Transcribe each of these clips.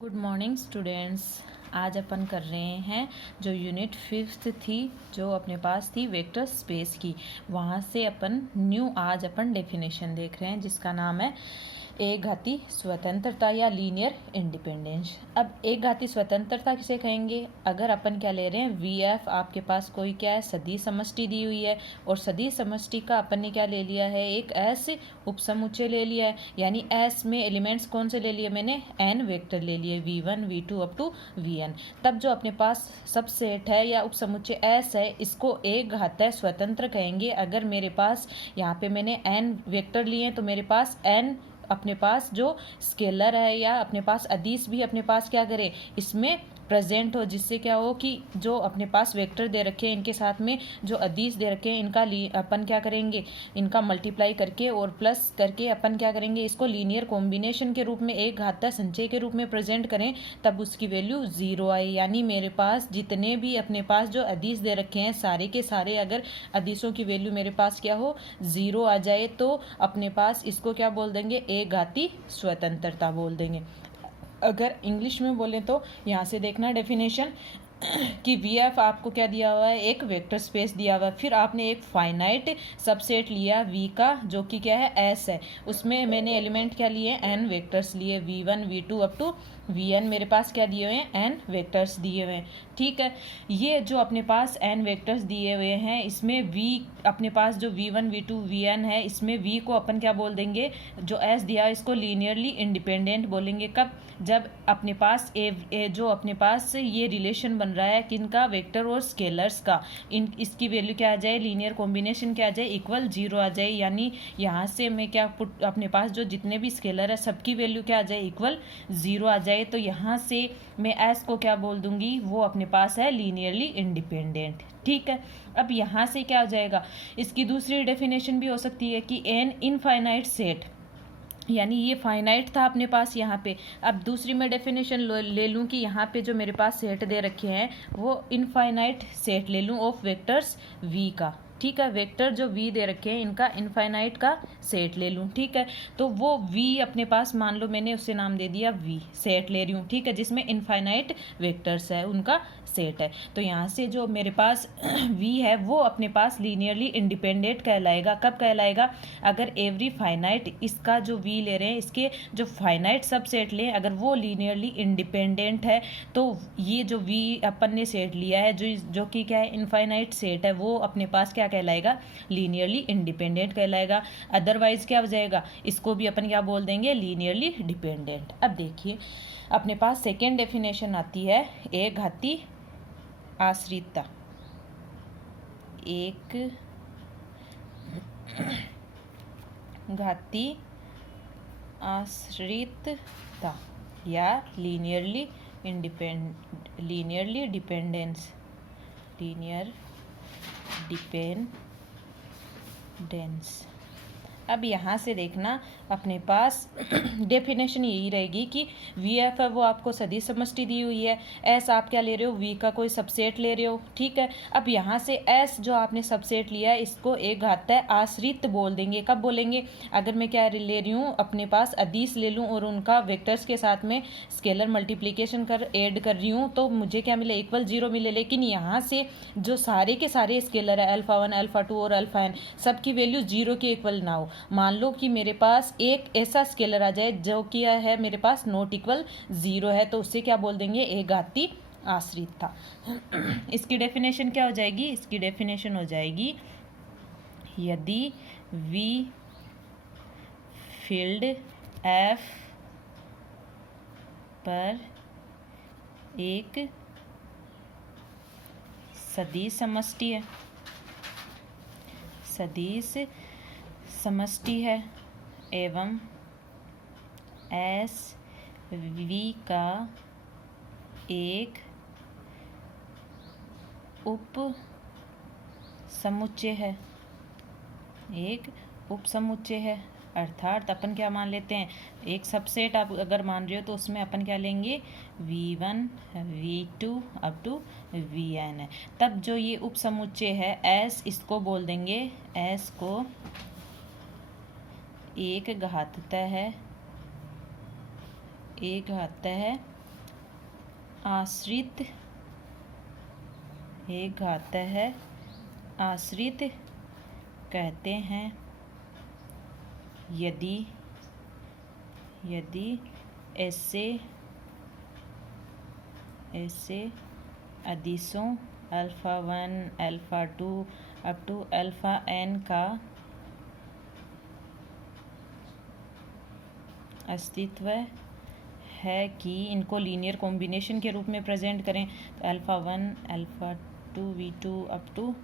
Good morning students. आज अपन कर रहे हैं जो यूनिट 5th थी, जो अपने पास थी वेक्टर स्पेस की। वहाँ से अपन आज अपन डेफिनेशन देख रहे हैं जिसका नाम है एक घाती स्वतंत्रता या लीनियर इंडिपेंडेंस। अब एक घाती स्वतंत्रता किसे कहेंगे? अगर अपन क्या ले रहे हैं, वी एफ आपके पास कोई क्या है, सदिश समष्टि दी हुई है, और सदिश समष्टि का अपन ने क्या ले लिया है, एक एस उपसमुच्चय ले लिया है। यानी एस में एलिमेंट्स कौन से ले लिए मैंने? एन वेक्टर ले लिए, V1 V2 up to Vn। तब जो अपने पास सबसेट है या उपसमुच्चय एस है, इसको एक घातीय स्वतंत्र कहेंगे। अगर मेरे पास यहाँ पे मैंने एन वेक्टर लिए तो मेरे पास एन अपने पास जो स्केलर है या अपने पास अदिश भी अपने पास क्या करे, इसमें प्रेजेंट हो, जिससे क्या हो कि जो अपने पास वेक्टर दे रखे हैं इनके साथ में जो अदिश दे रखे हैं इनका अपन क्या करेंगे, इनका मल्टीप्लाई करके और प्लस करके अपन क्या करेंगे, इसको लीनियर कॉम्बिनेशन के रूप में एक घातीय संचय के रूप में प्रेजेंट करें, तब उसकी वैल्यू 0 आई। यानी मेरे पास जितने भी अपने पास जो अदिश दे रखे हैं सारे के सारे अगर अदिशों की वैल्यू मेरे पास क्या हो, 0 आ जाए, तो अपने पास इसको क्या बोल देंगे, एक घाती स्वतंत्रता बोल देंगे। अगर इंग्लिश में बोलें तो यहाँ से देखना डेफिनेशन कि वी एफ आपको क्या दिया हुआ है, एक वेक्टर स्पेस दिया हुआ है। फिर आपने एक फाइनाइट सबसेट लिया वी का, जो कि क्या है, एस है। उसमें मैंने एलिमेंट क्या लिए, एन वेक्टर्स लिए, V1 V2 up to Vn। मेरे पास क्या दिए हुए हैं, एन वेक्टर्स दिए हुए हैं। ठीक है, ये जो अपने पास एन वेक्टर्स दिए हुए हैं, इसमें वी अपने पास जो V1 V2 Vn है, इसमें वी को अपन क्या बोल देंगे, जो एस दिया है इसको लीनियरली इंडिपेंडेंट बोलेंगे। कब? जब अपने पास जो अपने पास ये रिलेशन बन रहा है किनका, वेक्टर और स्केलर्स का, इसकी वैल्यू क्या आ जाए, लीनियर कॉम्बिनेशन क्या आ जाए, इक्वल 0 आ जाए। यानी यहाँ से मैं क्या अपने पास जो जितने भी स्केलर है सबकी वैल्यू क्या आ जाए, इक्वल 0 आ जाए। तो यहाँ से मैं एस को क्या बोल दूंगी, वो अपने पास है लीनियरली इंडिपेंडेंट। ठीक है, अब यहाँ से क्या हो जाएगा, इसकी दूसरी डेफिनेशन भी हो सकती है कि एन इनफाइनाइट सेट, यानी ये फाइनाइट था अपने पास यहाँ पे। अब दूसरी मैं डेफिनेशन ले लूँ कि यहाँ पे जो मेरे पास सेट दे रखे हैं वो इनफाइनाइट सेट ले लूँ ऑफ वेक्टर्स वी का। ठीक है, वेक्टर जो वी दे रखे हैं इनका इनफाइनाइट का सेट ले लूँ। ठीक है, तो वो वी अपने पास मान लो मैंने उससे नाम दे दिया वी, सेट ले रही हूँ। ठीक है, जिसमें इनफाइनाइट वेक्टर्स है उनका सेट है। तो यहाँ से जो मेरे पास वी है वो अपने पास लीनियरली इंडिपेंडेंट कहलाएगा। कब कहलाएगा? अगर एवरी फाइनाइट, इसका जो वी ले रहे हैं इसके जो फाइनाइट सब सेट लें, अगर वो लीनियरली इंडिपेंडेंट है, तो ये जो वी अपन ने सेट लिया है जो कि क्या है, इनफाइनाइट सेट है, वो अपने पास क्या कहलाएगा, लीनियरली इंडिपेंडेंट कहलाएगा। अदरवाइज क्या हो जाएगा, इसको भी अपन क्या बोल देंगे, लीनियरली डिपेंडेंट। अब देखिए अपने पास सेकेंड डेफिनेशन आती है एक घाती आश्रितता। एक घाती आश्रितता या लीनियर डिपेंडेंस, लीनियर डिपेंडेंस। अब यहाँ से देखना अपने पास डेफिनेशन यही रहेगी कि वी एफ है वो आपको सदिश समष्टि दी हुई है, एस आप क्या ले रहे हो, वी का कोई सबसेट ले रहे हो। ठीक है, अब यहाँ से एस जो आपने सबसेट लिया है इसको एक घातीय आश्रित बोल देंगे। कब बोलेंगे? अगर मैं क्या ले रही हूँ, अपने पास अदिश ले लूँ और उनका वेक्टर्स के साथ में स्केलर मल्टीप्लीकेशन ऐड कर रही हूँ, तो मुझे क्या मिले, इक्वल 0 मिले। लेकिन यहाँ से जो सारे के सारे स्केलर है, अल्फा 1 अल्फा 2 और अल्फा n, सबकी वैल्यू 0 के इक्वल ना हो। मान लो कि मेरे पास एक ऐसा स्केलर आ जाए जो कि है मेरे पास नॉट इक्वल 0 है, तो उससे क्या बोल देंगे, एक घाती आश्रित था। इसकी डेफिनेशन क्या हो जाएगी, इसकी डेफिनेशन हो जाएगी, यदि वी फील्ड एफ पर एक सदिश समष्टि है, सदिश समष्टि है, एवं एस वी का एक उप समुच्चय है, एक उप समुच्चय है। अर्थात अपन क्या मान लेते हैं, एक सबसेट आप अगर मान रहे हो तो उसमें अपन क्या लेंगे, V1 V2 up to Vn है। तब जो ये उप समुच्चय है S, इसको बोल देंगे, S को एक घातता है आश्रित एक घात है, आश्रित कहते हैं यदि ऐसे अदिशों alpha 1 alpha 2 up to alpha n का अस्तित्व है कि इनको लीनियर कॉम्बिनेशन के रूप में प्रेजेंट करें, तो alpha 1 alpha 2 v2 up to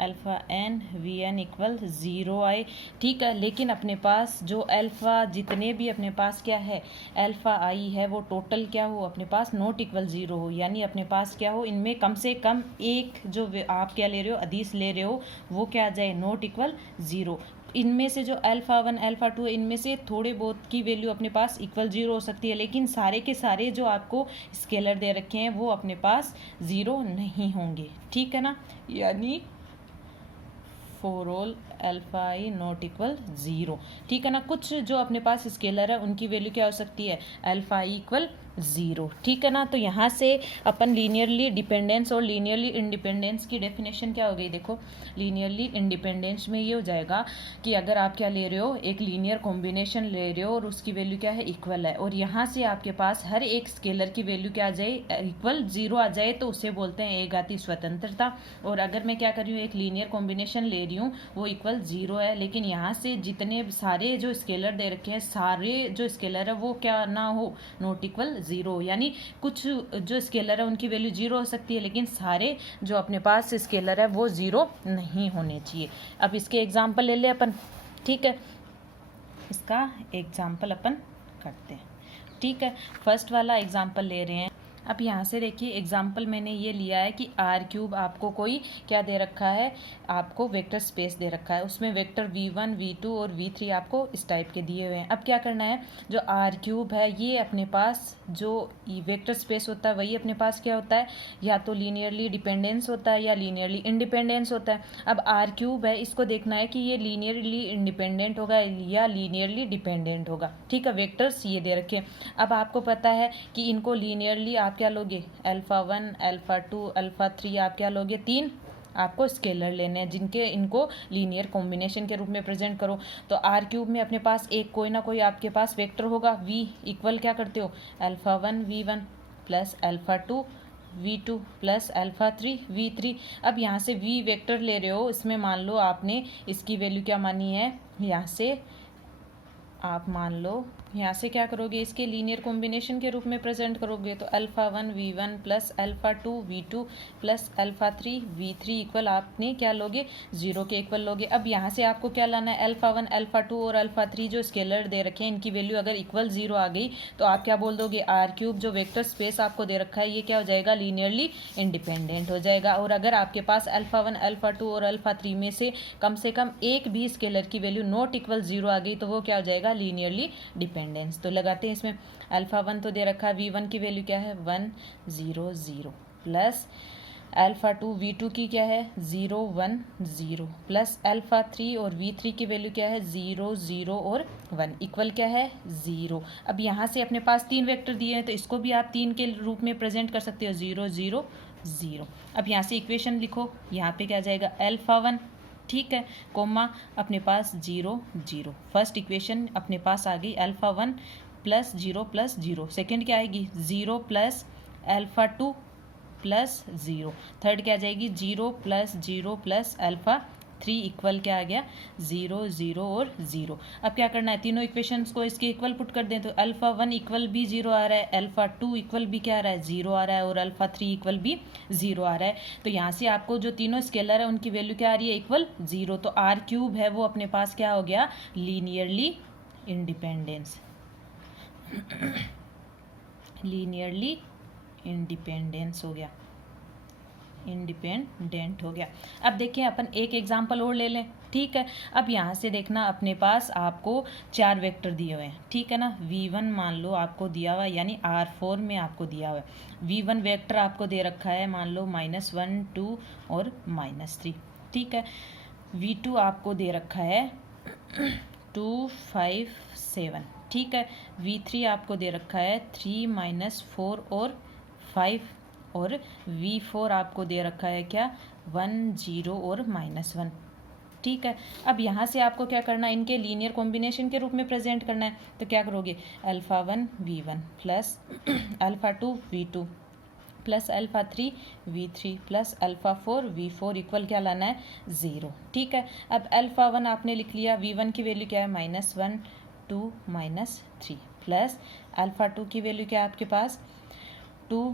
alpha n vn equal 0 आए। ठीक है, लेकिन अपने पास जो अल्फ़ा जितने भी अपने पास क्या है अल्फ़ा आई है वो टोटल क्या हो अपने पास नॉट इक्वल 0 हो, यानी अपने पास क्या हो इनमें कम से कम एक जो आप क्या ले रहे हो अदिश ले रहे हो वो क्या आ जाए नॉट इक्वल 0। इनमें से जो अल्फ़ा 1 अल्फ़ा 2 इनमें से थोड़े बहुत की वैल्यू अपने पास इक्वल 0 हो सकती है, लेकिन सारे के सारे जो आपको स्केलर दे रखे हैं वो अपने पास 0 नहीं होंगे। ठीक है ना, यानी for all alpha I not equal 0। ठीक है ना, कुछ जो अपने पास स्केलर है उनकी वैल्यू क्या हो सकती है अल्फ़ा आई इक्वल 0। ठीक है ना, तो यहाँ से अपन लीनियरली डिपेंडेंस और लीनियरली इंडिपेंडेंस की डेफिनेशन क्या हो गई, देखो लीनियरली इंडिपेंडेंस में ये हो जाएगा कि अगर आप क्या ले रहे हो एक लीनियर कॉम्बिनेशन ले रहे हो और उसकी वैल्यू क्या है इक्वल है, और यहाँ से आपके पास हर एक स्केलर की वैल्यू क्या आ जाए इक्वल 0 आ जाए, तो उसे बोलते हैं एक घातीय स्वतंत्रता। और अगर मैं क्या कर रही हूँ एक लीनियर कॉम्बिनेशन ले रही हूँ वो इक्वल 0 है, लेकिन यहाँ से जितने सारे जो स्केलर दे रखे हैं सारे जो स्केलर है वो क्या ना हो नॉट इक्वल 0, यानी कुछ जो स्केलर है उनकी वैल्यू 0 हो सकती है लेकिन सारे जो अपने पास स्केलर है वो 0 नहीं होने चाहिए। अब इसके एग्जाम्पल ले ले अपन। ठीक है, इसका एग्जाम्पल अपन करते हैं। ठीक है, फर्स्ट वाला एग्जाम्पल ले रहे हैं। अब यहाँ से देखिए एग्जाम्पल मैंने ये लिया है कि r³ आपको कोई क्या दे रखा है आपको वेक्टर स्पेस दे रखा है, उसमें वेक्टर v1 v2 और v3 आपको इस टाइप के दिए हुए हैं। अब क्या करना है जो r³ है ये अपने पास जो वेक्टर स्पेस होता है वही अपने पास क्या होता है या तो लीनियरली डिपेंडेंस होता है या लीनियरली इंडिपेंडेंस होता है। अब r³ है इसको देखना है कि ये लीनियरली इंडिपेंडेंट होगा या लीनियरली डिपेंडेंट होगा। ठीक है, वेक्टर्स ये दे रखे। अब आपको पता है कि इनको लीनियरली आप क्या लोगे अल्फ़ा 1 अल्फ़ा 2 अल्फ़ा 3 आप क्या लोगे 3 आपको स्केलर लेने हैं जिनके इनको लीनियर कॉम्बिनेशन के रूप में प्रेजेंट करो। तो r³ में अपने पास एक कोई ना कोई आपके पास वेक्टर होगा v इक्वल क्या करते हो alpha 1 v1 plus alpha 2 v2 plus alpha 3 v3। अब यहाँ से v वेक्टर ले रहे हो, इसमें मान लो आपने इसकी वैल्यू क्या मानी है, यहाँ से आप मान लो यहाँ से क्या करोगे इसके लीनियर कॉम्बिनेशन के रूप में प्रेजेंट करोगे, तो alpha 1 v1 plus alpha 2 v2 plus alpha 3 v3 equal आपने क्या लोगे 0 के इक्वल लोगे। अब यहाँ से आपको क्या लाना है अल्फ़ा 1 अल्फ़ा 2 और अल्फ़ा 3 जो स्केलर दे रखे हैं इनकी वैल्यू अगर इक्वल 0 आ गई तो आप क्या बोल दोगे r³ जो वेक्टर स्पेस आपको दे रखा है ये क्या हो जाएगा लीनियरली इंडिपेंडेंट हो जाएगा। और अगर आपके पास अल्फ़ा 1 अल्फ़ा 2 और अल्फ़ा 3 में से कम एक भी स्केलर की वैल्यू नॉट इक्वल 0 आ गई तो वो क्या हो जाएगा लीनियरली डिपेंडेंस। तो लगाते हैं इसमें अल्फ़ा 1 तो दे रखा है v1 की वैल्यू क्या है 1 0 0 प्लस अल्फ़ा 2 v2 की क्या है 0 1 0 प्लस अल्फ़ा 3 और v3 की वैल्यू क्या है 0 0 और 1 इक्वल क्या है 0। अब यहाँ से अपने पास 3 वेक्टर दिए हैं तो इसको भी आप 3 के रूप में प्रेजेंट कर सकते हो 0 0 0। अब यहाँ से इक्वेशन लिखो, यहाँ पे क्या जाएगा अल्फ़ा 1 ठीक है कोमा अपने पास 0 0। फर्स्ट इक्वेशन अपने पास आ गई अल्फ़ा 1 प्लस 0, सेकेंड क्या आएगी 0 प्लस अल्फ़ा 2 प्लस 0, थर्ड क्या आ जाएगी 0 प्लस अल्फ़ा 3 इक्वल क्या आ गया 0 0 और 0। अब क्या करना है तीनों इक्वेशंस को इसके इक्वल पुट कर दें, तो अल्फ़ा 1 इक्वल भी 0 आ रहा है, अल्फ़ा 2 इक्वल भी क्या आ रहा है 0 आ रहा है और अल्फ़ा 3 इक्वल भी 0 आ रहा है। तो यहाँ से आपको जो तीनों स्केलर है उनकी वैल्यू क्या आ रही है इक्वल 0। तो r³ है वो अपने पास क्या हो गया लीनियरली इंडिपेंडेंस लीनियरली इंडिपेंडेंस हो गया इंडिपेंडेंट हो गया। अब देखिए अपन एक एग्जांपल और ले लें। ठीक है, अब यहाँ से देखना अपने पास आपको 4 वेक्टर दिए हुए हैं। ठीक है ना, v1 मान लो आपको दिया हुआ है यानी r4 में आपको दिया हुआ है v1 वेक्टर आपको दे रखा है मान लो -1 2 और -3। ठीक है, v2 आपको दे रखा है 2 5 7। ठीक है, v3 आपको दे रखा है 3 -4 और 5 और V4 आपको दे रखा है क्या 1 0 और -1। ठीक है, अब यहाँ से आपको क्या करना है, इनके लीनियर कॉम्बिनेशन के रूप में प्रेजेंट करना है। तो क्या करोगे, alpha 1 V1 plus alpha 2 V2 plus alpha 3 V3 plus alpha 4 V4 equal क्या लाना है 0। ठीक है, अब अल्फ़ा 1 आपने लिख लिया, V1 की वैल्यू क्या है -1 2 -3 प्लस अल्फ़ा 2 की वैल्यू क्या है आपके पास 2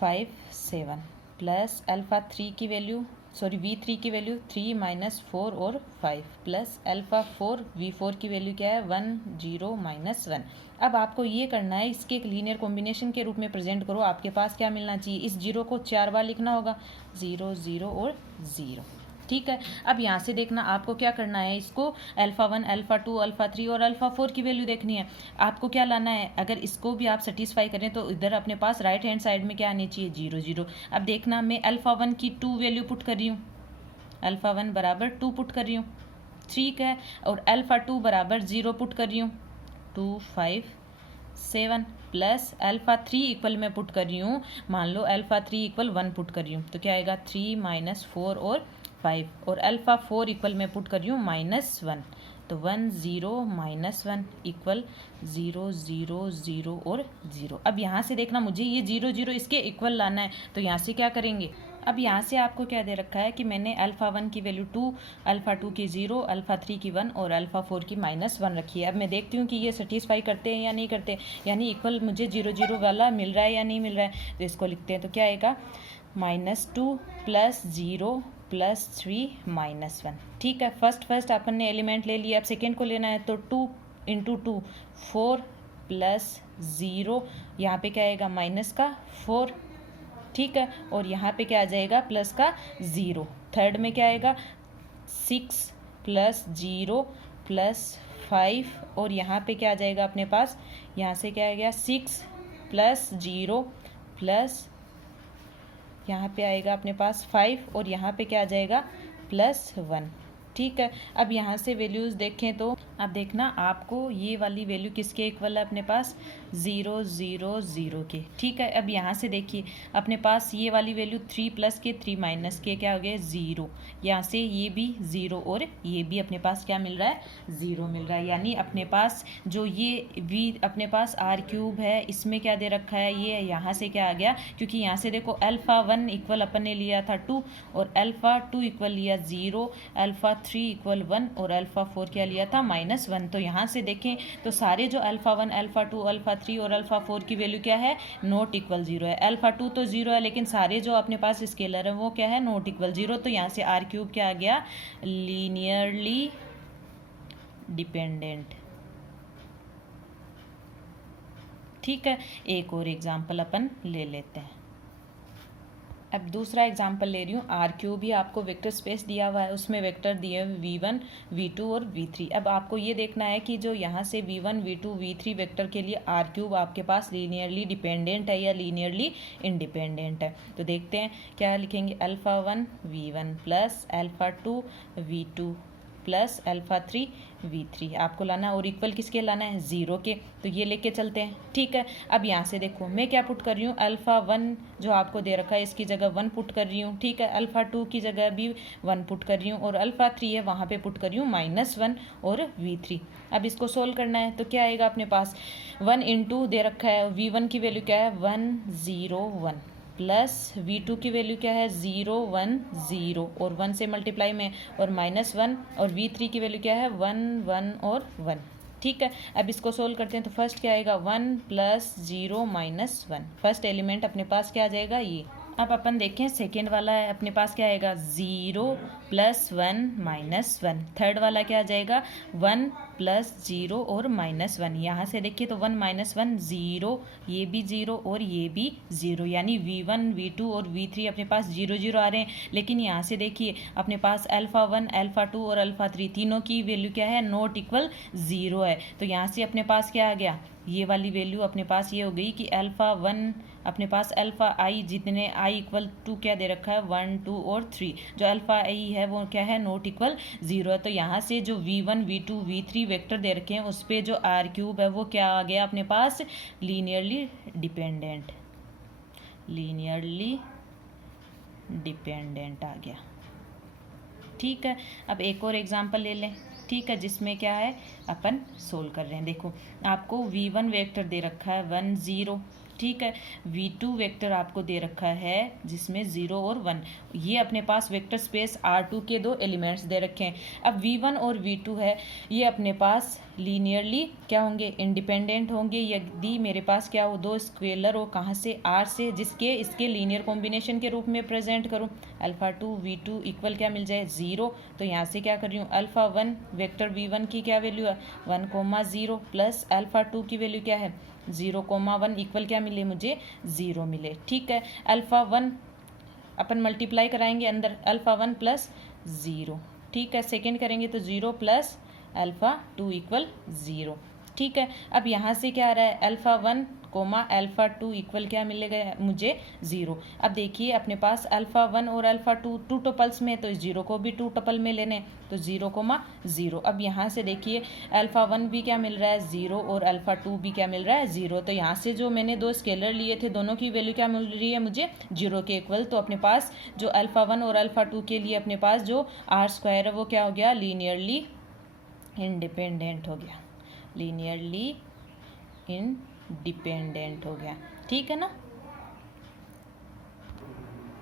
5 7 प्लस अल्फ़ा 3 की वैल्यू V3 की वैल्यू 3 -4 और 5 प्लस अल्फ़ा 4 V4 की वैल्यू क्या है 1 0 -1। अब आपको ये करना है, इसके एक लीनियर कॉम्बिनेशन के रूप में प्रेजेंट करो। आपके पास क्या मिलना चाहिए, इस 0 को 4 बार लिखना होगा, 0 0 और 0। ठीक है, अब यहाँ से देखना आपको क्या करना है, इसको अल्फ़ा 1 अल्फ़ा 2 अल्फ़ा 3 और अल्फ़ा 4 की वैल्यू देखनी है। आपको क्या लाना है, अगर इसको भी आप सेटिस्फाई करें तो इधर अपने पास राइट हैंड साइड में क्या आनी चाहिए 0 0। अब देखना मैं अल्फ़ा 1 की 2 वैल्यू पुट कर रही हूँ, अल्फ़ा 1 बराबर 2 पुट कर रही हूँ। ठीक है, और अल्फ़ा 2 बराबर 0 पुट कर रही हूँ, 2 5 7 प्लस अल्फ़ा 3 इक्वल मैं पुट कर रही हूँ, मान लो अल्फ़ा 3 इक्वल 1 पुट कर रही हूँ, तो क्या आएगा 3 -4 और 5 और अल्फ़ा 4 इक्वल मैं पुट कर रही हूँ -1, तो 1 0 -1 इक्वल 0 0 0 और 0। अब यहाँ से देखना मुझे ये 0 0 इसके इक्वल लाना है, तो यहाँ से क्या करेंगे, अब यहाँ से आपको क्या दे रखा है कि मैंने अल्फ़ा 1 की वैल्यू 2 अल्फ़ा 2 की 0 अल्फ़ा 3 की 1 और अल्फ़ा 4 की -1 रखी है। अब मैं देखती हूँ कि ये सेटिस्फाई करते हैं या नहीं करते, यानी इक्वल मुझे 0 0 वाला मिल रहा है या नहीं मिल रहा है। तो इसको लिखते हैं, तो क्या आएगा -2 प्लस 0 प्लस 3 -1। ठीक है, फर्स्ट अपन ने एलिमेंट ले लिया, अब सेकेंड को लेना है, तो 2 × 2 4 प्लस 0, यहाँ पे क्या आएगा माइनस का 4। ठीक है, और यहाँ पे क्या आ जाएगा प्लस का 0। थर्ड में क्या आएगा 6 प्लस 0 प्लस 5 और यहाँ पे क्या आ जाएगा अपने पास, यहाँ से क्या आ गया 6 प्लस 0 प्लस यहाँ पे आएगा अपने पास 5 और यहाँ पे क्या आ जाएगा +1। ठीक है, अब यहाँ से वैल्यूज़ देखें तो अब देखना आपको ये वाली वैल्यू किसके इक्वल है अपने पास 0 0 0 के। ठीक है, अब यहाँ से देखिए अपने पास ये वाली वैल्यू 3 प्लस के 3 माइनस के क्या हो गया 0, यहाँ से ये भी 0 और ये भी अपने पास क्या मिल रहा है 0 मिल रहा है। यानी अपने पास जो ये v अपने पास r³ है, इसमें क्या दे रखा है, ये यहाँ से क्या आ गया, क्योंकि यहाँ से देखो अल्फ़ा 1 इक्वल अपन ने लिया था 2 और अल्फ़ा 2 इक्वल लिया 0, अल्फ़ा 3 इक्वल 1 और अल्फ़ा 4 क्या लिया था -1। तो यहाँ से देखें तो सारे जो अल्फ़ा 1 अल्फ़ा 2 अल्फ़ा 3 और अल्फ़ा 4 की वैल्यू क्या है नॉट इक्वल 0 है। अल्फ़ा 2 तो 0 है, लेकिन सारे जो अपने पास स्केलर है वो क्या है नॉट इक्वल 0। तो यहाँ से r³ क्या आ गया लीनियरली डिपेंडेंट। ठीक है, एक और एग्जाम्पल अपन ले लेते हैं। अब दूसरा एग्जाम्पल ले रही हूँ, r³ भी आपको वेक्टर स्पेस दिया हुआ है, उसमें वेक्टर दिए हुए v1 v2 और v3। अब आपको ये देखना है कि जो यहाँ से v1 v2 v3 वेक्टर के लिए r³ आपके पास लीनियरली डिपेंडेंट है या लीनियरली इंडिपेंडेंट है। तो देखते हैं क्या लिखेंगे, alpha 1 v1 plus alpha 2 v2 plus alpha 3 v3 आपको लाना, और इक्वल किसके लाना है 0 के, तो ये लेके चलते हैं। ठीक है, अब यहाँ से देखो मैं क्या पुट कर रही हूँ, अल्फ़ा 1 जो आपको दे रखा है इसकी जगह 1 पुट कर रही हूँ। ठीक है, अल्फ़ा 2 की जगह भी 1 पुट कर रही हूँ और अल्फ़ा 3 है वहाँ पे पुट कर रही हूँ -1 और v3। अब इसको सोल्व करना है, तो क्या आएगा अपने पास 1 × दे रखा है, v1 की वैल्यू क्या है 1 0 1 प्लस v2 की वैल्यू क्या है 0 1 0 और 1 से मल्टीप्लाई में और -1 और v3 की वैल्यू क्या है 1 1 और 1। ठीक है, अब इसको सोल्व करते हैं, तो फर्स्ट क्या आएगा 1 प्लस 0 -1, फर्स्ट एलिमेंट अपने पास क्या आ जाएगा ये। अब अपन देखें सेकेंड वाला है, अपने पास क्या आएगा 0 प्लस 1 -1, थर्ड वाला क्या आ जाएगा 1 प्लस 0 और -1। यहाँ से देखिए तो 1 -1 0, ये भी 0 और ये भी 0, यानी v1 v2 और v3 अपने पास 0 0 आ रहे हैं। लेकिन यहाँ से देखिए अपने पास अल्फ़ा 1 अल्फ़ा 2 और अल्फ़ा 3 तीनों की वैल्यू क्या है नॉट इक्वल 0 है। तो यहाँ से अपने पास क्या आ गया, ये वाली वैल्यू अपने पास ये हो गई कि अल्फ़ा 1 अपने पास अल्फ़ा आई जितने i इक्वल टू क्या दे रखा है 1 2 और 3, जो अल्फ़ा आई है वो क्या है नॉट इक्वल 0 है। तो यहाँ से जो v1 v2 v3 वेक्टर दे रखे हैं उस पर जो r³ है वो क्या आ गया अपने पास लीनियरली डिपेंडेंट। लीनियरली डिपेंडेंट आ गया। ठीक है, अब एक और एग्जांपल ले लें। ठीक है, जिसमें क्या है अपन सोल्व कर रहे हैं। देखो आपको v1 वेक्टर दे रखा है 1 0। ठीक है, v2 वेक्टर आपको दे रखा है जिसमें 0 और 1। ये अपने पास वेक्टर स्पेस R2 के दो एलिमेंट्स दे रखे हैं। अब v1 और v2 है, ये अपने पास लीनियरली क्या होंगे, इंडिपेंडेंट होंगे यदि मेरे पास क्या हो, दो स्केलर हो कहाँ से, R से, जिसके इसके लीनियर कॉम्बिनेशन के रूप में प्रेजेंट करूँ। अल्फा 2 v2 इक्वल क्या मिल जाए 0। तो यहाँ से क्या कर रही हूँ, अल्फा 1 वेक्टर v1 की क्या वैल्यू है 1,0 प्लस अल्फा 2 की वैल्यू क्या है 0,1 इक्वल क्या मिले मुझे 0 मिले। ठीक है, अल्फा 1 अपन मल्टीप्लाई कराएंगे अंदर, अल्फा 1 प्लस 0। ठीक है, सेकेंड करेंगे तो 0 प्लस अल्फा 2 इक्वल 0। ठीक है, अब यहाँ से क्या आ रहा है अल्फा 1 कोमा अल्फा 2 इक्वल क्या मिलेगा मुझे 0। अब देखिए अपने पास अल्फा 1 और अल्फा 2 टू टपल्स में, तो 0 को भी टू टपल में लेने, तो 0,0। अब यहाँ से देखिए अल्फा 1 भी क्या मिल रहा है 0 और अल्फा 2 भी क्या मिल रहा है 0। तो यहाँ से जो मैंने दो स्केलर लिए थे दोनों की वैल्यू क्या मिल रही है मुझे 0 के इक्वल। तो अपने पास जो अल्फा 1 और अल्फा 2 के लिए अपने पास जो R² है वो क्या हो गया, लीनियरली इंडिपेंडेंट हो गया, लीनियरली इंडिपेंडेंट हो गया। ठीक है ना।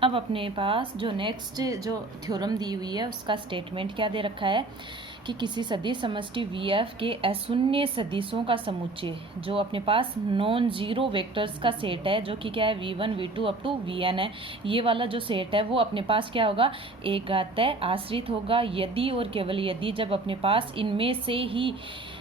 अब अपने पास जो नेक्स्ट जो थ्योरम दी हुई है उसका स्टेटमेंट क्या दे रखा है कि किसी सदिश समष्टि VF के अशून्य सदिशों का समुच्चय जो अपने पास नॉन जीरो वेक्टर्स का सेट है, जो कि क्या है v1 v2 up to vn है, ये वाला जो सेट है वो अपने पास क्या होगा एक घातीय आश्रित होगा यदि और केवल यदि जब अपने पास इनमें से ही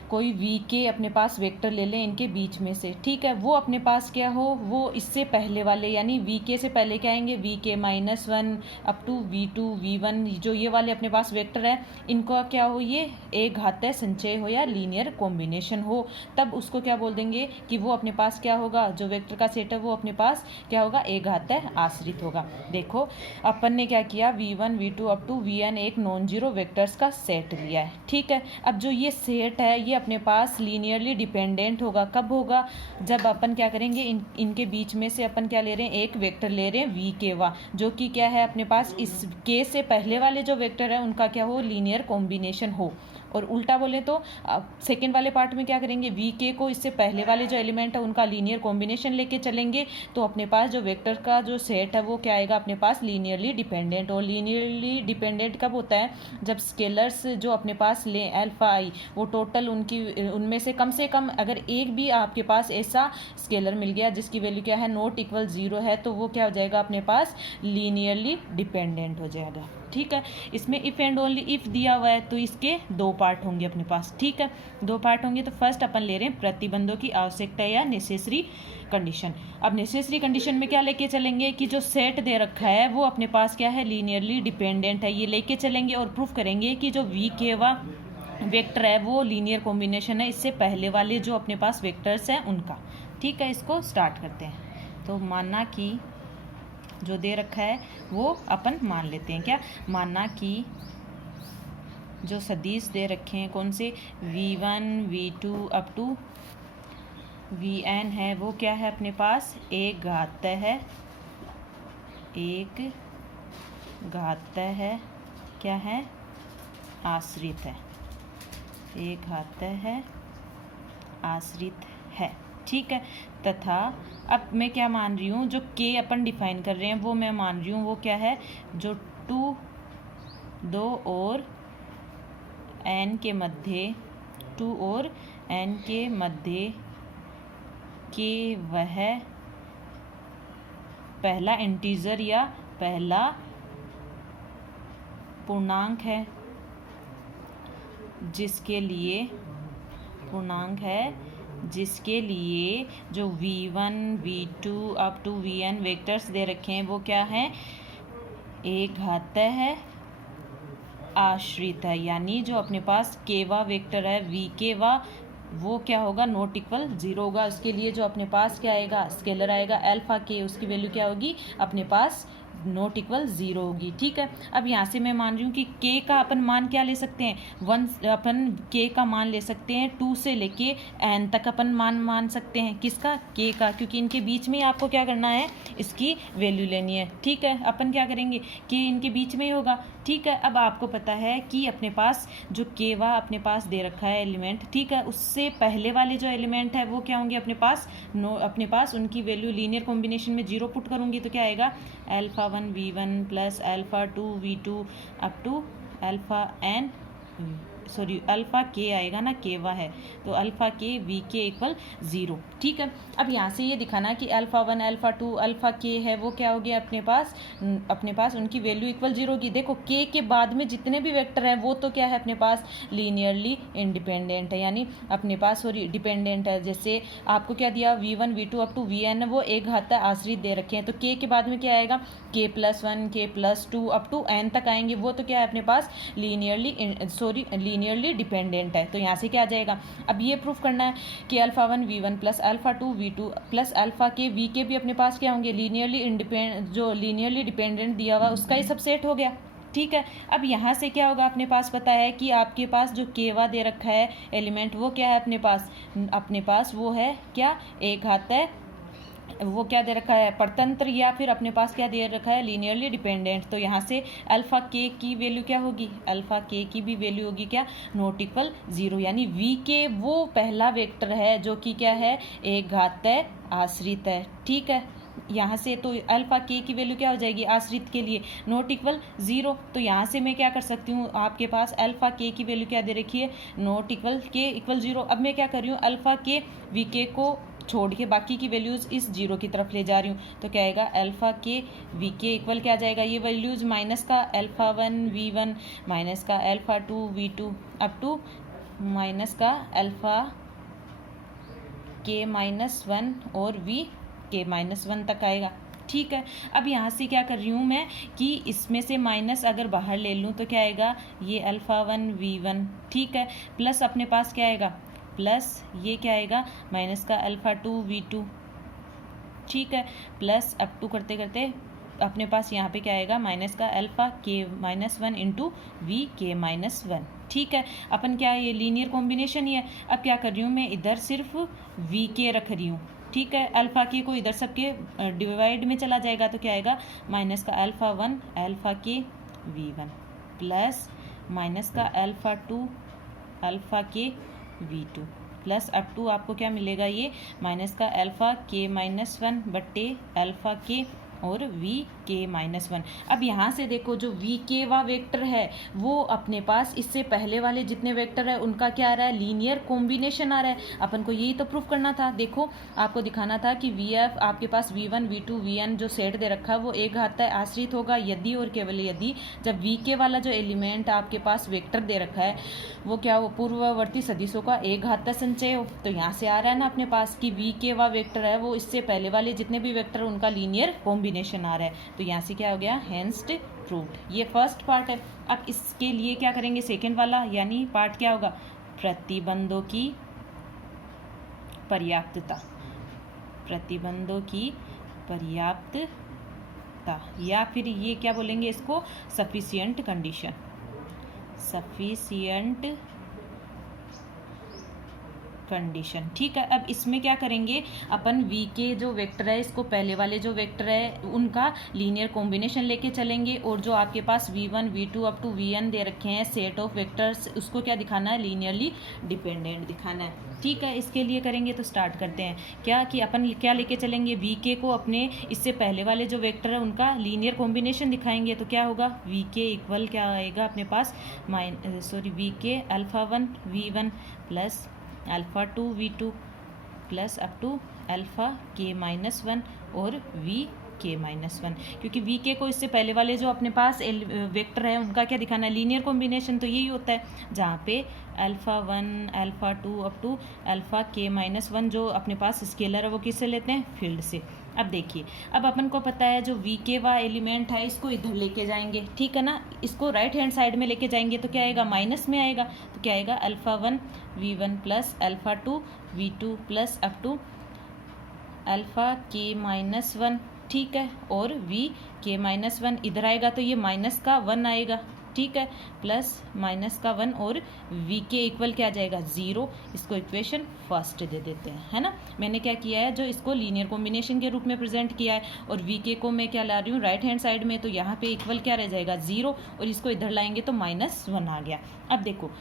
कोई VK अपने पास वेक्टर ले लें इनके बीच में से। ठीक है, वो अपने पास क्या हो, वो इससे पहले वाले यानी VK से पहले क्या आएंगे VK-1 up to v2 v1 जो ये वाले अपने पास वेक्टर है इनको क्या हो, ये एक घातीय संचय हो या लीनियर कॉम्बिनेशन हो, तब उसको क्या बोल देंगे कि वो अपने पास क्या होगा, जो वेक्टर का सेट है वो अपने पास क्या होगा एक घातीय आश्रित होगा। देखो अपन ने क्या किया v1 v2 up to vn एक नॉन जीरो वेक्टर्स का सेट लिया है। ठीक है, अब जो ये सेट है ये अपने पास लीनियरली डिपेंडेंट होगा, कब होगा, जब अपन क्या करेंगे इनके बीच में से अपन क्या ले रहे हैं एक वेक्टर ले रहे हैं VK जो कि क्या है अपने पास इस K से पहले वाले जो वेक्टर है उनका क्या हो लीनियर कॉम्बिनेशन हो। और उल्टा बोले तो सेकेंड वाले पार्ट में क्या करेंगे VK को इससे पहले वाले जो एलिमेंट है उनका लीनियर कॉम्बिनेशन लेके चलेंगे, तो अपने पास जो वेक्टर का जो सेट है वो क्या आएगा अपने पास लीनियरली डिपेंडेंट। और लीनियरली डिपेंडेंट कब होता है, जब स्केलर्स जो अपने पास लें अल्फा आई वो टोटल उनमें से कम अगर एक भी आपके पास ऐसा स्केलर मिल गया जिसकी वैल्यू क्या है नॉट इक्वल 0 है, तो वो क्या हो जाएगा अपने पास लीनियरली डिपेंडेंट हो जाएगा। ठीक है, इसमें इफ़ एंड ओनली इफ़ दिया हुआ है तो इसके दो पार्ट होंगे अपने पास। ठीक है, दो पार्ट होंगे। तो फर्स्ट अपन ले रहे हैं प्रतिबंधों की आवश्यकता या नेसेसरी कंडीशन। अब नेसेसरी कंडीशन में क्या लेके चलेंगे कि जो सेट दे रखा है वो अपने पास क्या है लीनियरली डिपेंडेंट है, ये लेके चलेंगे और प्रूफ करेंगे कि जो VK वेक्टर है वो लीनियर कॉम्बिनेशन है इससे पहले वाले जो अपने पास वेक्टर्स हैं उनका। ठीक है, इसको स्टार्ट करते हैं। तो मानना कि जो दे रखा है वो अपन मान लेते हैं, क्या मानना कि जो सदिश दे रखे हैं कौन से v1 v2 up to vn है वो क्या है अपने पास एक घातीय है, एक घातीय है क्या है आश्रित है, एक घातीय है आश्रित है। ठीक है, तथा अब मैं क्या मान रही हूँ जो K अपन डिफाइन कर रहे हैं वो मैं मान रही हूँ वो क्या है जो 2 और n के मध्य 2 और n के मध्य के वह पहला इंटीजर या पहला पूर्णांक है जिसके लिए पूर्णांक है जिसके लिए जो v1 v2 up to vn vectors दे रखे हैं वो क्या है एक घातीय है आश्रित है, यानी जो अपने पास केवा वेक्टर है VK वो क्या होगा नॉट इक्वल 0 होगा। उसके लिए जो अपने पास क्या आएगा स्केलर आएगा अल्फा K, उसकी वैल्यू क्या होगी अपने पास नॉट इक्वल 0 होगी। ठीक है, अब यहाँ से मैं मान रही हूँ कि k का अपन मान क्या ले सकते हैं, 1 अपन k का मान ले सकते हैं 2 से लेके n तक अपन मान सकते हैं। किसका, k का, क्योंकि इनके बीच में आपको क्या करना है, इसकी वैल्यू लेनी है। ठीक है, अपन क्या करेंगे, k इनके बीच में ही होगा। ठीक है, अब आपको पता है कि अपने पास जो केवा अपने पास दे रखा है एलिमेंट, ठीक है, उससे पहले वाले जो एलिमेंट है वो क्या होंगे अपने पास उनकी वैल्यू लीनियर कॉम्बिनेशन में 0 पुट करूंगी तो क्या आएगा, α1 v1 plus α2 v2 up to alpha के आएगा ना, केवा है तो अल्फा के वी के इक्वल 0। ठीक है, अब यहाँ से ये दिखाना कि α1 α2 अल्फा के है वो क्या हो गया अपने पास उनकी वैल्यू इक्वल 0 की। देखो के के बाद में जितने भी वेक्टर हैं वो तो क्या है अपने पास लीनियरली इंडिपेंडेंट है, यानी अपने पास डिपेंडेंट है। जैसे आपको क्या दिया, v1 v2 up to vn वो एक घात आश्रित दे रखे हैं, तो के के बाद में क्या आएगा, k+1 k+2 up to n तक आएंगे, वो तो क्या है अपने पास लीनियरली डिपेंडेंट है। तो यहाँ से क्या आ जाएगा, अब ये प्रूफ करना है कि α1 v1 plus α2 v2 plus alpha k v k भी अपने पास क्या होंगे, लीनियरली डिपेंडेंट दिया हुआ उसका ही सबसेट हो गया। ठीक है, अब यहाँ से क्या होगा, अपने पास पता है कि आपके पास जो केवा दे रखा है एलिमेंट वो क्या है अपने पास वो है क्या, एक घात है, वो क्या दे रखा है परतंत्र, या फिर अपने पास क्या दे रखा है लीनियरली डिपेंडेंट। तो यहाँ से अल्फा के की वैल्यू क्या होगी, अल्फा के की भी वैल्यू होगी क्या, नॉट इक्वल 0, यानी वी के वो पहला वेक्टर है जो कि क्या है, एक घात आश्रित है। ठीक है, यहाँ से तो अल्फा के की वैल्यू क्या हो जाएगी आश्रित के लिए, नॉट इक्वल 0। तो यहाँ से मैं क्या कर सकती हूँ, आपके पास अल्फा के की वैल्यू क्या दे रखी है, नॉट इक्वल के इक्वल 0। अब मैं क्या कर रही हूँ, अल्फा के वी के को छोड़ के बाकी की वैल्यूज़ इस 0 की तरफ ले जा रही हूँ, तो क्या आएगा, अल्फा के वी के इक्वल क्या आ जाएगा, ये वैल्यूज़ माइनस का α1 v1 माइनस का α2 v2 अप टू माइनस का अल्फा k-1 और v k-1 तक आएगा। ठीक है, अब यहाँ से क्या कर रही हूँ मैं कि इसमें से माइनस अगर बाहर ले लूँ तो क्या आएगा, ये α1 v1, ठीक है, प्लस अपने पास क्या आएगा, प्लस ये क्या आएगा माइनस का α2 v2, ठीक है, प्लस अप टू करते करते अपने पास यहाँ पे क्या आएगा, माइनस का alpha k-1 into we k-1। ठीक है, अपन क्या, ये लीनियर कॉम्बिनेशन ही है। अब क्या कर रही हूँ मैं, इधर सिर्फ वी के रख रही हूँ। ठीक है, अल्फा के को इधर सबके डिवाइड में चला जाएगा तो क्या आएगा, माइनस का α1 अल्फा के v1 प्लस माइनस का α2 अल्फा के v2 प्लस अप टू आपको क्या मिलेगा, ये माइनस का अल्फा k-1 बट्टे अल्फा के और v k-1। अब यहाँ से देखो जो v के वा वेक्टर है वो अपने पास इससे पहले वाले जितने वेक्टर है उनका क्या आ रहा है, लीनियर कॉम्बिनेशन आ रहा है। अपन को यही तो प्रूफ करना था। देखो आपको दिखाना था कि vf आपके पास v1 v2 vn जो सेट दे रखा है वो एक घात आश्रित होगा यदि और केवल यदि जब v के वाला जो एलिमेंट आपके पास वेक्टर दे रखा है वो क्या हो, पूर्ववर्ती सदिशों का एक घात संचय हो। तो यहाँ से आ रहा है ना अपने पास कि v के वा वेक्टर है वो इससे पहले वाले जितने भी वेक्टर है उनका लीनियर कॉम्बिनेशन आ रहा है। तो यहाँ से क्या हो गया, हेंस्ड प्रूव्ड। ये फर्स्ट पार्ट है। अब इसके लिए क्या करेंगे, सेकेंड वाला यानी पार्ट क्या होगा, प्रतिबंधों की पर्याप्तता, प्रतिबंधों की पर्याप्तता, या फिर ये क्या बोलेंगे इसको, सफिशिएंट कंडीशन, सफिशिएंट कंडीशन। ठीक है, अब इसमें क्या करेंगे अपन, v के जो वेक्टर है इसको पहले वाले जो वेक्टर है उनका लीनियर कॉम्बिनेशन लेके चलेंगे और जो आपके पास v1 v2 up to vn दे रखे हैं सेट ऑफ वेक्टर्स उसको क्या दिखाना है, लीनियरली डिपेंडेंट दिखाना है। ठीक है, इसके लिए करेंगे तो स्टार्ट करते हैं क्या कि अपन क्या लेके चलेंगे, v के को अपने इससे पहले वाले जो वेक्टर है उनका लीनियर कॉम्बिनेशन दिखाएंगे। तो क्या होगा, v के इक्वल क्या आएगा अपने पास v के α1 v1 plus α2 v2 plus up to alpha k-1 और v k-1, क्योंकि v के को इससे पहले वाले जो अपने पास वेक्टर है उनका क्या दिखाना है, लीनियर कॉम्बिनेशन। तो यही होता है जहाँ पे α1 α2 अप टू अल्फा k-1 जो अपने पास स्केलर है वो किससे लेते हैं, फील्ड से। अब देखिए, अब अपन को पता है जो v के वा एलिमेंट है इसको इधर लेके जाएंगे, ठीक है ना, इसको राइट हैंड साइड में लेके जाएंगे तो क्या आएगा, माइनस में आएगा। तो क्या आएगा, α1 v1 plus α2 v2 plus up to alpha k-1 ठीक है, और वी के माइनस वन इधर आएगा तो ये माइनस का वन आएगा, ठीक है, प्लस माइनस का वन और वी के इक्वल क्या आ जाएगा 0। इसको इक्वेशन फर्स्ट दे देते हैं, है ना। मैंने क्या किया है, जो इसको लीनियर कॉम्बिनेशन के रूप में प्रेजेंट किया है और वी के को मैं क्या ला रही हूँ राइट हैंड साइड में, तो यहाँ पे इक्वल क्या रह जाएगा 0 और इसको इधर लाएंगे तो माइनस वन आ गया। अब देखो,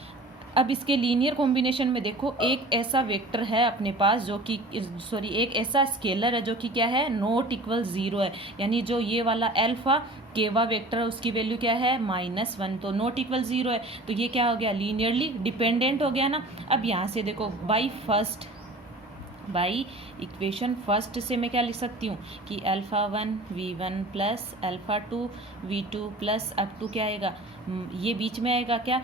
अब इसके लीनियर कॉम्बिनेशन में देखो, एक ऐसा वेक्टर है अपने पास जो कि एक ऐसा स्केलर है जो कि क्या है नॉट इक्वल 0 है, यानी जो ये वाला एल्फा केवा वेक्टर है उसकी वैल्यू क्या है -1, तो नॉट इक्वल 0 है, तो ये क्या हो गया लीनियरली डिपेंडेंट हो गया ना। अब यहाँ से देखो बाई इक्वेशन फर्स्ट से मैं क्या लिख सकती हूँ कि α1 v1 plus α2 v2 plus up to क्या आएगा, ये बीच में आएगा क्या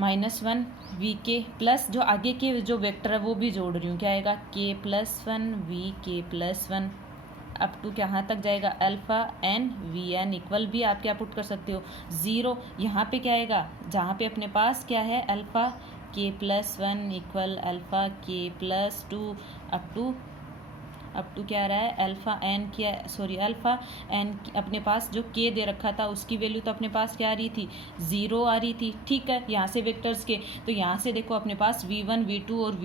-1 वी के प्लस जो आगे के जो वेक्टर है वो भी जोड़ रही हूँ, क्या आएगा k+1 we k+1 up to कहाँ तक जाएगा alpha n v n equal भी आप क्या पुट कर सकते हो 0। यहाँ पे क्या आएगा, जहाँ पे अपने पास क्या है alpha k+1 equal alpha k+2 up to क्या आ रहा है अल्फ़ा एन अपने पास जो k दे रखा था उसकी वैल्यू तो अपने पास क्या आ रही थी 0 आ रही थी, ठीक है। यहाँ से वेक्टर्स के, तो यहाँ से देखो अपने पास v1 v2 और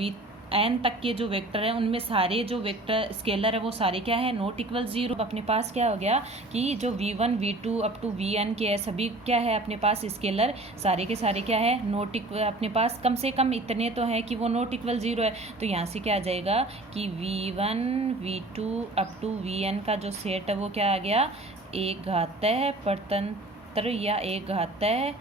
n तक के जो वेक्टर है उनमें सारे जो वेक्टर स्केलर है वो सारे क्या है नॉट इक्वल 0। अपने पास क्या हो गया कि जो v1 v2 up to vn के है सभी क्या है अपने पास स्केलर सारे के सारे क्या है नॉट इक्वल, अपने पास कम से कम इतने तो है कि वो नॉट इक्वल 0 है, तो यहाँ से क्या आ जाएगा कि v1 v2 up to vn का जो सेट है वो क्या आ गया एक घातीय परतंत्र या एक घातीय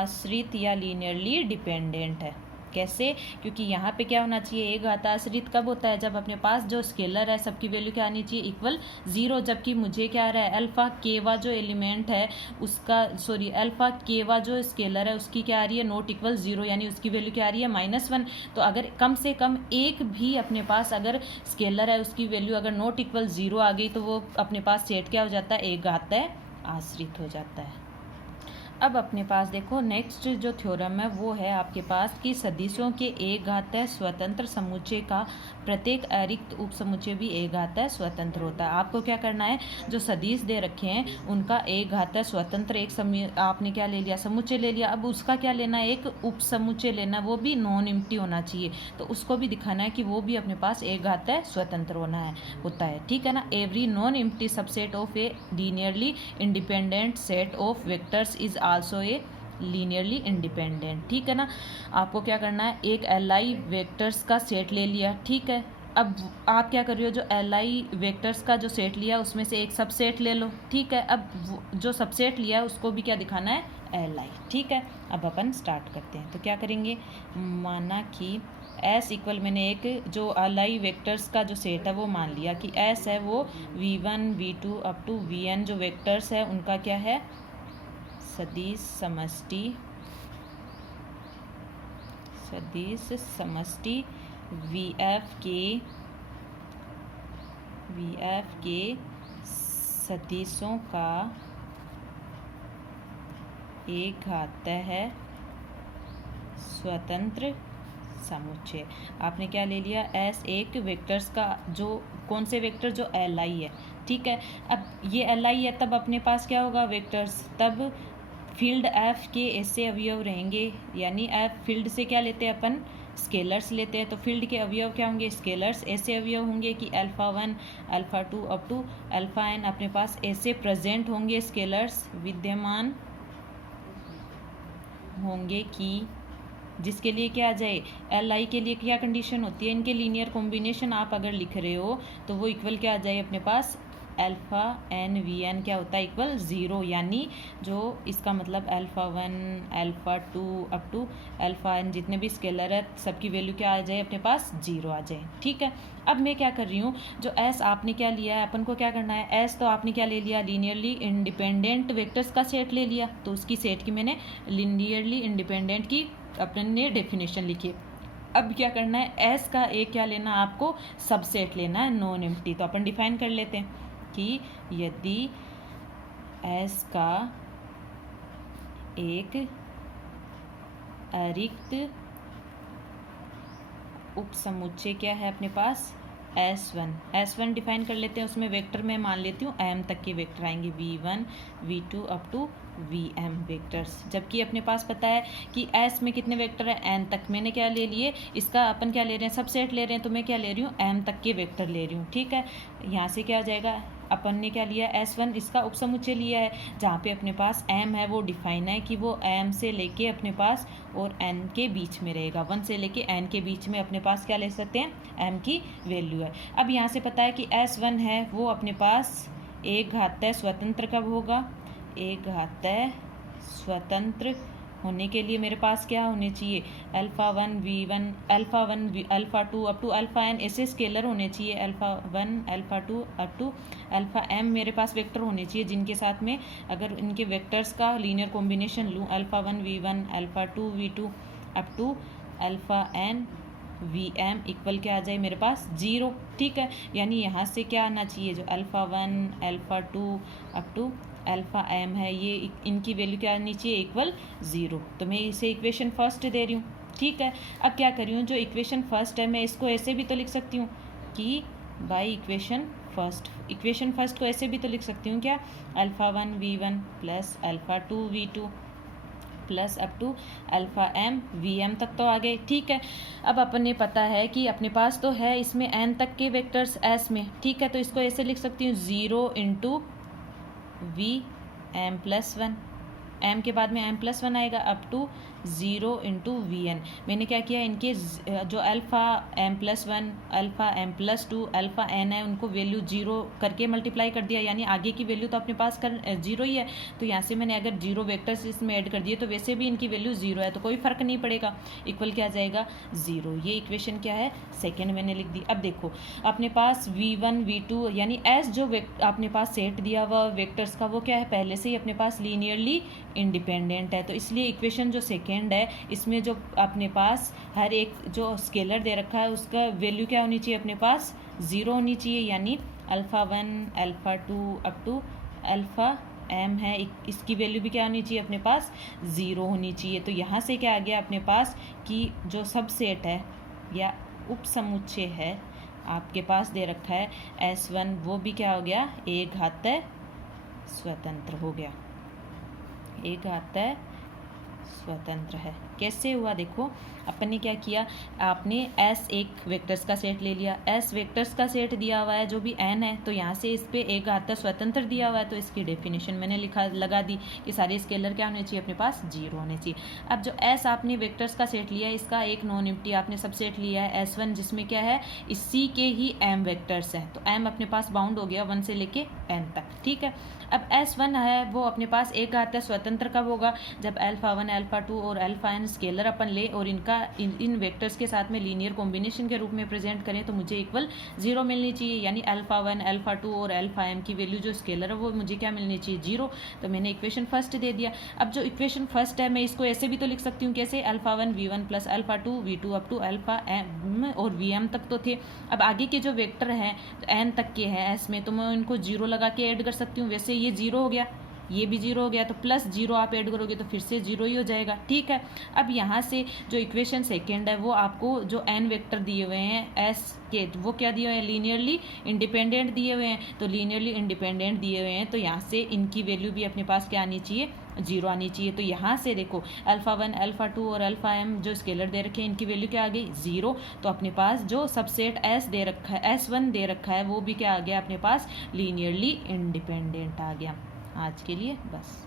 आश्रित या लीनियरली डिपेंडेंट है। कैसे, क्योंकि यहाँ पे क्या होना चाहिए एक घात आश्रित कब होता है जब अपने पास जो स्केलर है सबकी वैल्यू क्या आनी चाहिए इक्वल 0, जबकि मुझे क्या आ रहा है अल्फ़ा केवा जो एलिमेंट है उसका अल्फ़ा केवा जो स्केलर है उसकी क्या आ रही है नॉट इक्वल 0, यानी उसकी वैल्यू क्या आ रही है -1। तो अगर कम से कम एक भी अपने पास अगर स्केलर है उसकी वैल्यू अगर नॉट इक्वल 0 आ गई तो वो अपने पास सेट क्या हो जाता है एक घातीय आश्रित हो जाता है। अब अपने पास देखो नेक्स्ट जो थ्योरम है वो है आपके पास कि सदिशों के एक घातीय स्वतंत्र समुच्चय का प्रत्येक अरिक्त उपसमुच्चय भी एक घातीय स्वतंत्र होता है। आपको क्या करना है, जो सदिश दे रखे हैं उनका एक घातीय स्वतंत्र एक आपने क्या ले लिया समुच्चय ले लिया, अब उसका क्या लेना है एक उपसमुच्चय लेना, वो भी नॉन एम्प्टी होना चाहिए, तो उसको भी दिखाना है कि वो भी अपने पास एक घातीय स्वतंत्र होता है, ठीक है ना। Every non empty subset of A linearly independent set of vectors is also a linearly independent, ठीक है ना। आपको क्या करना है एक एल वेक्टर्स का सेट ले लिया, ठीक है। अब आप क्या कर रहे हो, जो एल वेक्टर्स का जो सेट लिया उसमें से एक सबसेट ले लो, ठीक है। अब जो सबसेट लिया है उसको भी क्या दिखाना है एल, ठीक है। अब अपन स्टार्ट करते हैं, तो क्या करेंगे, माना कि एस इक्वल मैंने एक जो एल वेक्टर्स का जो सेट है वो मान लिया कि एस है वो v1 v2 up to vn जो वेक्टर्स है उनका क्या है सदिश समष्टि VF के सदिशों का एक घातीय स्वतंत्र समुच्चय। आपने क्या ले लिया एस एक वेक्टर्स का, जो कौन से वेक्टर जो एल आई है, ठीक है। अब ये एल आई है तब अपने पास क्या होगा वेक्टर्स, तब फील्ड एफ के ऐसे अवयव रहेंगे, यानी एफ फील्ड से क्या लेते हैं अपन स्केलर्स लेते हैं, तो फील्ड के अवयव क्या होंगे स्केलर्स, ऐसे अवयव होंगे कि α1 α2 अप टू अल्फा एन अपने पास ऐसे प्रेजेंट होंगे स्केलर्स विद्यमान होंगे कि जिसके लिए क्या आ जाए एल आई के लिए क्या कंडीशन होती है, इनके लीनियर कॉम्बिनेशन आप अगर लिख रहे हो तो वो इक्वल क्या आ जाए अपने पास अल्फ़ा एन वी एन क्या होता है इक्वल 0, यानी जो इसका मतलब α1 α2 अप टू अल्फ़ा एन जितने भी स्केलर है सबकी वैल्यू क्या आ जाए अपने पास 0 आ जाए, ठीक है। अब मैं क्या कर रही हूँ, जो एस आपने क्या लिया है, अपन को क्या करना है एस तो आपने क्या ले लिया लीनियरली इंडिपेंडेंट वेक्टर्स का सेट ले लिया, तो उसकी सेट की मैंने लीनियरली इंडिपेंडेंट की अपने डेफिनेशन लिखी। अब क्या करना है एस का एक क्या लेना आपको सबसेट लेना है नॉन एम्प्टी, तो अपन डिफाइन कर लेते हैं कि यदि एस का एक अरिक्त उपसमुच्चय क्या है अपने पास S1 डिफाइन कर लेते हैं। उसमें वेक्टर में मान लेती हूँ m तक के वेक्टर आएंगे, V1 V2 up to Vm vectors. जबकि अपने पास पता है कि S में कितने वेक्टर हैं, n तक। मैंने क्या ले लिए, इसका अपन क्या ले रहे हैं, सबसेट ले रहे हैं, तो मैं क्या ले रही हूँ, m तक के वेक्टर ले रही हूँ। ठीक है, यहाँ से क्या आ जाएगा, अपन ने क्या लिया, S1 इसका उपसमुच्चय लिया है, जहाँ पे अपने पास m है वो डिफाइन है कि वो m से लेके अपने पास और n के बीच में रहेगा। 1 से लेके n के बीच में अपने पास क्या ले सकते हैं, m की वैल्यू है। अब यहाँ से पता है कि S1 है वो अपने पास एक घातांक स्वतंत्र कब होगा, एक घातांक स्वतंत्र होने के लिए मेरे पास क्या होने चाहिए, alpha one V1 alpha one alpha two up to alpha n ऐसे स्केलर होने चाहिए, alpha one alpha two up to alpha m मेरे पास वेक्टर होने चाहिए, जिनके साथ में अगर इनके वेक्टर्स का लीनियर कॉम्बिनेशन लूँ, alpha one V1 alpha two V2 up to alpha n Vm equal क्या आ जाए मेरे पास 0। ठीक है, यानी यहाँ से क्या आना चाहिए, जो अल्फ़ा1 alpha two up to alpha m है, ये इनकी वैल्यू क्या आनी चाहिए, इक्वल 0। तो मैं इसे इक्वेशन फर्स्ट दे रही हूँ। ठीक है, अब क्या कर रही हूँ, जो इक्वेशन फर्स्ट है मैं इसको ऐसे भी तो लिख सकती हूँ कि बाई इक्वेशन फर्स्ट को ऐसे भी तो लिख सकती हूँ क्या, alpha one V1 plus alpha two V2 plus up to alpha m Vm तक तो आ गए। ठीक है, अब अपन ने पता है कि अपने पास तो है इसमें n तक के वेक्टर्स S में। ठीक है, तो इसको ऐसे लिख सकती हूँ 0 इंटू Vm प्लस 1, m के बाद में m प्लस 1 आएगा अप टू 0 इंटू Vn। मैंने क्या किया, इनके जो alpha m plus 1 alpha m plus 2 alpha n है उनको वैल्यू 0 करके मल्टीप्लाई कर दिया, यानी आगे की वैल्यू तो अपने पास 0 ही है। तो यहाँ से मैंने अगर 0 वेक्टर्स इसमें ऐड कर दिए तो वैसे भी इनकी वैल्यू 0 है, तो कोई फ़र्क नहीं पड़ेगा, इक्वल क्या आ जाएगा 0। ये इक्वेशन क्या है, सेकेंड मैंने लिख दी। अब देखो अपने पास V1 V2 यानी S जो अपने पास सेट दिया हुआ वेक्टर्स का वो क्या है, पहले से ही अपने पास लीनियरली इंडिपेंडेंट है। तो इसलिए इक्वेशन जो सेकेंड है इसमें जो अपने पास हर एक जो स्केलर दे रखा है उसका वैल्यू क्या होनी चाहिए, अपने पास 0 होनी चाहिए, यानी अल्फ़ा1 alpha two up to alpha m है, इसकी वैल्यू भी क्या होनी चाहिए, अपने पास 0 होनी चाहिए। तो यहाँ से क्या आ गया अपने पास कि जो सबसेट है या उपसमुच्चय है आपके पास दे रखा है S1 वो भी क्या हो गया, एक घातांक स्वतंत्र हो गया, एक घातांक स्वतंत्र है। कैसे हुआ, देखो अपन ने क्या किया, आपने S एक वेक्टर्स का सेट ले लिया, S वेक्टर्स का सेट दिया हुआ है जो भी n है, तो यहाँ से इस पे एक घातांक स्वतंत्र दिया हुआ है, तो इसकी डेफिनेशन मैंने लगा दी कि सारे स्केलर क्या होने चाहिए, अपने पास 0 होने चाहिए। अब जो S आपने वेक्टर्स का सेट लिया है इसका एक नॉन एम्प्टी आपने सब सेट लिया है S1 जिसमें क्या है, इसी के ही m वेक्टर्स हैं, तो m अपने पास बाउंड हो गया 1 से लेके n तक। ठीक है, अब S1 है वो अपने पास एक घातांक स्वतंत्र कब होगा, जब अल्फ़ा1 अल्फ़ा2 और अल्फ़ा n स्केलर अपन ले और इनका इन वेक्टर्स के साथ में लीनियर कॉम्बिनेशन के रूप में प्रेजेंट करें तो मुझे इक्वल 0 मिलनी चाहिए, यानी अल्फ़ा1 अल्फ़ा2 और अल्फ़ा m की वैल्यू जो स्केलर है वो मुझे क्या मिलनी चाहिए, 0। तो मैंने इक्वेशन फर्स्ट दे दिया। अब जो इक्वेशन फर्स्ट है मैं इसको ऐसे भी तो लिख सकती हूँ, कैसे, alpha one V1 plus alpha two V2 up to alpha m और Vm तक तो थे। अब आगे के जो वेक्टर हैं n तक के हैं S में, तो मैं उनको 0 लगा के ऐड कर सकती हूँ, वैसे ये 0 हो गया, ये भी 0 हो गया, तो प्लस 0 आप ऐड करोगे तो फिर से 0 ही हो जाएगा। ठीक है, अब यहाँ से जो इक्वेशन सेकेंड है वो आपको जो n वेक्टर दिए हुए हैं S के, वो क्या दिए हुए हैं, लीनियरली इंडिपेंडेंट दिए हुए हैं। तो लीनियरली इंडिपेंडेंट दिए हुए हैं तो यहाँ से इनकी वैल्यू भी अपने पास क्या आनी चाहिए, 0 आनी चाहिए। तो यहाँ से देखो अल्फ़ा1 अल्फ़ा2 और अल्फ़ा m जो स्केलर दे रखे हैं इनकी वैल्यू क्या आ गई, 0। तो अपने पास जो सबसेट S दे रखा है, S1 दे रखा है, वो भी क्या आ गया अपने पास, लीनियरली इंडिपेंडेंट आ गया। आज के लिए बस।